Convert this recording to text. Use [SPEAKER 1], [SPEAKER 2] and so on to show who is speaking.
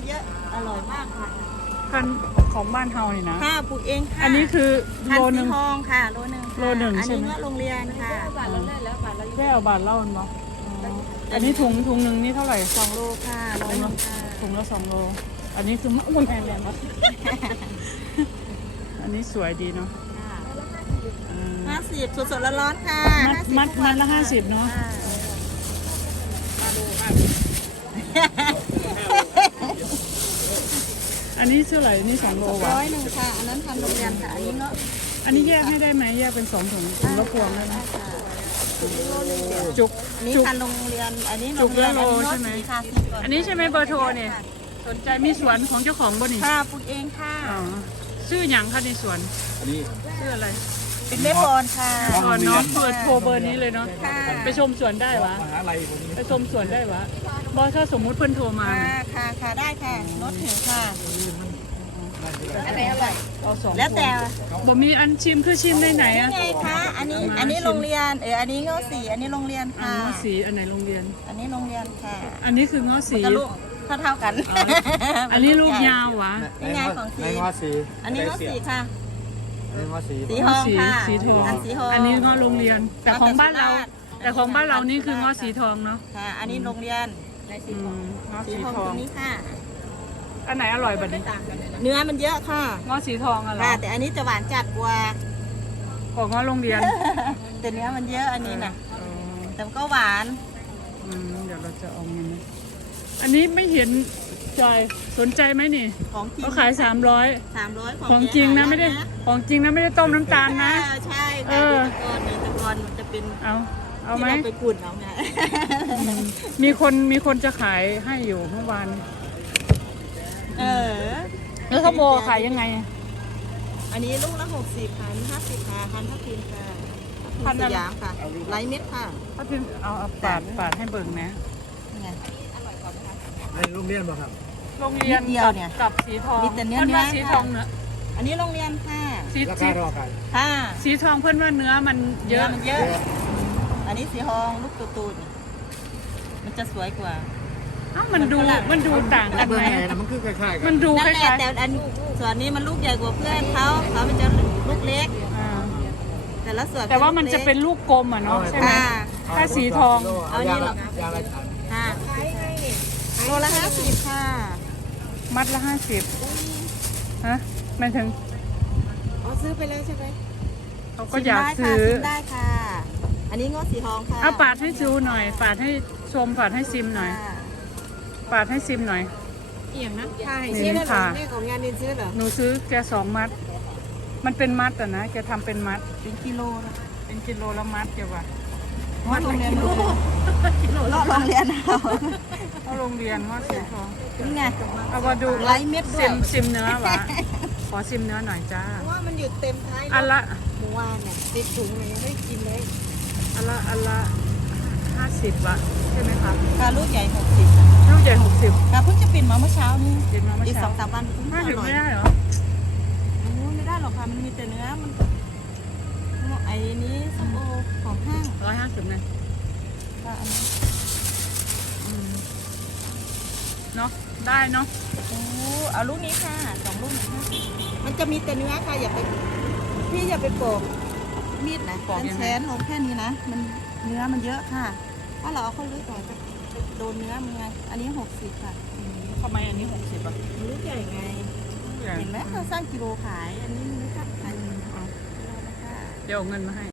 [SPEAKER 1] เยอะอร่อยมากค่ะ
[SPEAKER 2] พันของบ้านเฮานี่นะ
[SPEAKER 1] ค่ะปลูกเองค่ะ
[SPEAKER 2] อันนี้คือโลนึง
[SPEAKER 1] ทองค่ะโลนึง
[SPEAKER 2] ใช่ไหม
[SPEAKER 1] อันนี้ก็โรงเรียนค่ะ
[SPEAKER 2] แค่เอาบาทเล่ามันบ่อันนี้ถุงหนึ่งนี่เท่าไหร่
[SPEAKER 1] 2 โลค่ะ100 นึงค่ะ
[SPEAKER 2] ถุงละ2 โลอันนี้คือมันแพงแรงวะอันนี้สวยดีเนาะ
[SPEAKER 1] 50สดๆร้อนๆค่ะ
[SPEAKER 2] มัดละ50เนาะอันนี้เท่าไหร่นี่2 โลวะ
[SPEAKER 1] 100 นึงค่ะอันนั้นทำโรงเรียนค่ะอันนี้เนาะ
[SPEAKER 2] อันนี้แยกให้ได้ไหมแยกเป็น2 ถุงละพวงได้ไหมจุก
[SPEAKER 1] นี่ทานโรงเรียนอันนี้
[SPEAKER 2] จุกละโลใช่ไหมอันนี้ใช่ไหมเบอร์โทรเนี่ยสนใจมีสวนของเจ้าของบ่นี่
[SPEAKER 1] ค่ะปลูกเองค่ะ
[SPEAKER 2] ชื่อหยังคะในสวน
[SPEAKER 3] อันนี้
[SPEAKER 2] ชื่ออะไร
[SPEAKER 1] เป็นเม็ดบอลค่ะ
[SPEAKER 2] เนาะเปิดโทรเบอร์นี้เลยเนาะไปชมสวนได้วะ
[SPEAKER 3] มหาลัยผม
[SPEAKER 2] ไปชมสวนได้วะบอถ้าสมมุติเพื่อนโทรมา
[SPEAKER 1] ค่ะได้ค่ะรถถึงค่ะอันไหนอร่อย
[SPEAKER 2] เอา2
[SPEAKER 1] แล้วแต่
[SPEAKER 2] บ่มีอันชิมคือชิมได้ไหนอ่ะ
[SPEAKER 1] ไงคะอันนี้โรงเรียนอันนี้เงาะสีอันนี้โรงเรียนค่ะ
[SPEAKER 2] เงาะสีอันไหนโรงเรียน
[SPEAKER 1] อันนี้โรงเรียนค่ะ
[SPEAKER 2] อันนี้คือเงาะสี
[SPEAKER 1] เท่ากัน
[SPEAKER 2] อันนี้ลูกยาววะ
[SPEAKER 1] นี่ไงของสีอันนี้เงาะสีค่ะ
[SPEAKER 3] สี
[SPEAKER 1] ทองค่ะ
[SPEAKER 2] สีทองอันนี้เงาะโรงเรียนแต่ของบ้านเรานี่คือเงาะสีทองเนาะ
[SPEAKER 1] ค่ะอันนี้โรงเรียน
[SPEAKER 2] เงาะสีทอง
[SPEAKER 1] นี้ค่ะ
[SPEAKER 2] อันไหนอร่อยแบบนี้
[SPEAKER 1] เนื้อมันเยอะค่ะ
[SPEAKER 2] เงาะสีทองอะไร
[SPEAKER 1] แต่อันนี้จะหวานจัดกว่า
[SPEAKER 2] ของเงาะโรงเรียน
[SPEAKER 1] แต่เนื้อมันเยอะอันนี้นะแต่ก็หวาน
[SPEAKER 2] เดี๋ยวเราจะเอาเงินอันนี้ไม่เห็นจอยสนใจไหมนี่เขาขาย300ของจริงนะไม่ได้ของจริงนะไม่ได้ต้มน้ำตาลนะ
[SPEAKER 1] ใช่ค่ะตะกอนมันจะเป็น
[SPEAKER 2] เอาไหม
[SPEAKER 1] ไปปุ่นเอาไง
[SPEAKER 2] มีคนจะขายให้อยู่เมื่อวานแล้วเขาโบขายยังไง
[SPEAKER 1] อันนี้ลูกละ60 ค่ะ50 ค่ะพันทับทิมค่ะพันสยามค่ะไร้เม็ดค่ะ
[SPEAKER 2] ทับทิมเอาปาดให้เบิ่งนะ
[SPEAKER 1] ไง
[SPEAKER 3] ในโรงเรียนบ่ครับ
[SPEAKER 2] โรงเรียน
[SPEAKER 1] เดียวเนี่ย
[SPEAKER 2] กับสีทอง
[SPEAKER 1] มีแต่เนื้อ
[SPEAKER 2] สีทองเนื้อ
[SPEAKER 1] อันนี้โรงเรียนค่ะ
[SPEAKER 3] ราคารอกัน
[SPEAKER 1] ค่ะ
[SPEAKER 2] สีทองเพื่อนว่าเนื้อมันเยอะ
[SPEAKER 1] อันนี้สีทองลูกตูดมันจะสวยกว่า
[SPEAKER 2] มันดูต่างกันไหม
[SPEAKER 3] มันคือคล้ายๆกัน
[SPEAKER 2] มันดูคล้าย
[SPEAKER 1] ๆแต่อันส่วนนี้มันลูกใหญ่กว่าเพื่อนเขามันจะลูกเล็กแต่ละส่วน
[SPEAKER 2] แต่ว่ามันจะเป็นลูกกลมอ่ะเนาะใช่ไหมถ้าสีทอง
[SPEAKER 1] เอานี่หรอค่ะโลละ50ค่ะ
[SPEAKER 2] มัดละ50ฮะหมายถึง
[SPEAKER 1] ซื้อไปเลยใช่ไหม
[SPEAKER 2] เขาก็อยากซื้อ
[SPEAKER 1] ได้ค่ะอันนี้งอสีทองค่ะ
[SPEAKER 2] เอาปาดให้ซูหน่อยปาดให้ชมปาดให้ซิมหน่อยปาดให้ซิมหน่อย
[SPEAKER 1] เอี่ยงนะใช่ซื้อได้หรอแม่ของงานนี้ซื้อเหรอ
[SPEAKER 2] หนูซื้อแก2 มัดมันเป็นมัดอ่ะนะแกทำเป็นมัด
[SPEAKER 1] เป็นกิโลนะ
[SPEAKER 2] เป็นกิโลละมัดแกว่า
[SPEAKER 1] มัดโรงเรียนโรงเรียน
[SPEAKER 2] เอาโรงเรียนว่าสีทอง
[SPEAKER 1] นี่ไง
[SPEAKER 2] เอามาดู
[SPEAKER 1] ไร้เม็ดด้วย
[SPEAKER 2] ซิมเนื้อวะขอซิมเนื้อหน่อยจ้า
[SPEAKER 1] ว่ามันอยู่เต็มท้าย
[SPEAKER 2] อันละ
[SPEAKER 1] หมูวานเนี่ยติดถุงเลยยังไม่กินเลย
[SPEAKER 2] อันละ50 บาทใช่ไหมคะ
[SPEAKER 1] ลูกใหญ่60
[SPEAKER 2] ลูกใหญ่60
[SPEAKER 1] เพิ่งจะปิดมาเมื่อเช้านี้
[SPEAKER 2] อีก
[SPEAKER 1] 2-3 วัน
[SPEAKER 2] ไม่ได้เหรอ
[SPEAKER 1] ไม่ได้หรอกค่ะมันมีแต่เนื้อมันไอ้นี้ส้มโอของห้าง
[SPEAKER 2] 150นะเนาะได้เนาะ
[SPEAKER 1] เอาลูกนี้ค่ะ2 ลูกมันจะมีแต่เนื้อค่ะพี่อย่าไปโปอกมีดนะเป็นแชนลงแค่นี้นะมันเนื้อมันเยอะค่ะถ้าเราเอาเข้าลึกหน่อยจะโดนเนื้อมันไงอันนี้60ค่ะ
[SPEAKER 2] ทำไมอันนี้60อ่ะ
[SPEAKER 1] ลูกใหญ่ไงเห็นไหมเขาสร้างกิโลขายอันนี้ไม่ค่าขาย
[SPEAKER 2] เดี๋ยวเอาเงินมาให้